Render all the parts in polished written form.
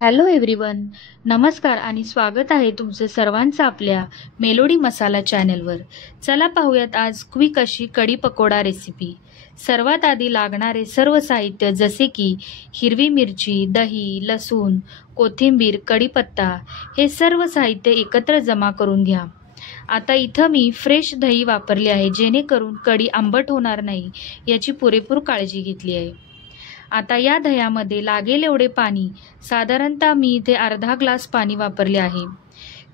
Hello everyone. नमस्कार आणि स्वागत आहे तुमचे सर्वांचं आपल्या मेलोडी मसाला चॅनेलवर. चला पाहूयात आज क्विक अशी कढी पकोडा रेसिपी. सर्वात आधी लागणारे सर्व साहित्य जसे की हिरवी मिरची, दही, लसूण, कोथिंबीर, कढीपत्ता हे सर्व साहित्य एकत्र जमा करून घ्या. आता इथं मी फ्रेश दही वापरले आहे, जेणेकरून कढी आंबट होणार नाही याची पुरेपूर काळजी घेतली आहे. आता या दह्यामध्ये लागेल एवढे पाणी, साधारणतः मी इथे अर्धा ग्लास पाणी वापरले आहे.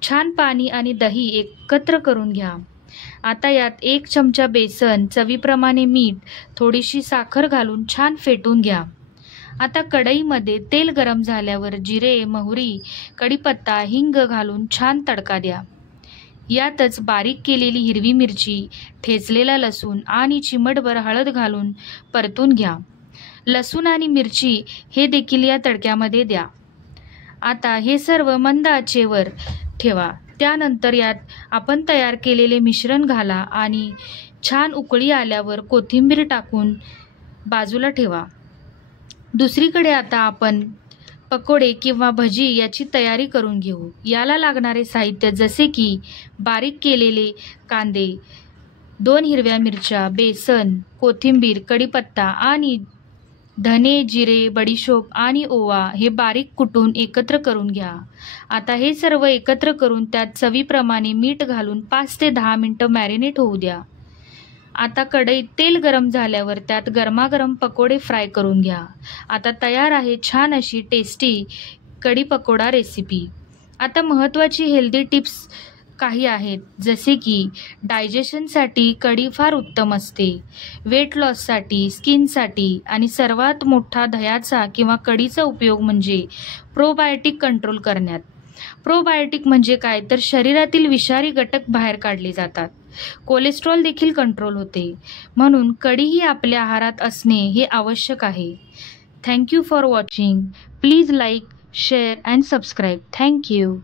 छान पाणी आणि दही एकत्र करून घ्या. आता यात 1 चमचा बेसन, चवीप्रमाणे मीठ, थोडीशी साखर घालून छान फेटून घ्या. आता कढईमध्ये तेल गरम झाल्यावर जिरे, मोहरी, कढीपत्ता, हिंग घालून छान तडका द्या. यातच बारीक केलेली हिरवी मिरची, ठेचलेला लसूण आणि चिमटभर हळद घालून परतून घ्या. लसूण आणि मिरची हे देखील या तडक्यामध्ये द्या. आता हे सर्व मंद आचेवर ठेवा. त्यानंतर यात आपण तयार केलेले मिश्रण घाला आणि छान उकळी आल्यावर कोथिंबीर टाकून बाजूला ठेवा. दुसरीकडे आता आपण पकोडे किंवा भजी याची तयारी करून घेऊ. याला लागणारे साहित्य जसे की बारीक केलेले कांदे, 2 हिरव्या मिरच्या, बेसन, कोथिंबीर, कढीपत्ता आणि धने, जिरे, बडीशोप आणि ओवा हे बारीक कुटून एकत्र करून घ्या. आता हे सर्व एकत्र करून त्यात चवीप्रमाणे मीठ घालून 5 ते 10 मिनिटं मॅरिनेट होऊ द्या. आता कढईत तेल गरम झाल्यावर त्यात गरमागरम पकोडे फ्राय करून घ्या. आता तयार आहे छान अशी टेस्टी कढी पकोडा रेसिपी. आता महत्त्वाची हेल्दी टिप्स काही आहेत, जसे की डायजेशनसाठी कढी फार उत्तम असते, वेट लॉससाठी, स्किनसाठी आणि सर्वात मोठा दह्याचा किंवा कढीचा उपयोग म्हणजे प्रोबायोटिक कंट्रोल करण्यात. प्रोबायोटिक म्हणजे काय, तर शरीरातील विषारी घटक बाहेर काढले जातात. कोलेस्ट्रॉल देखील कंट्रोल होते. म्हणून कढी ही आपल्या आहारात असणे हे आवश्यक आहे. Thank you for watching. Please like, share and subscribe. Thank you.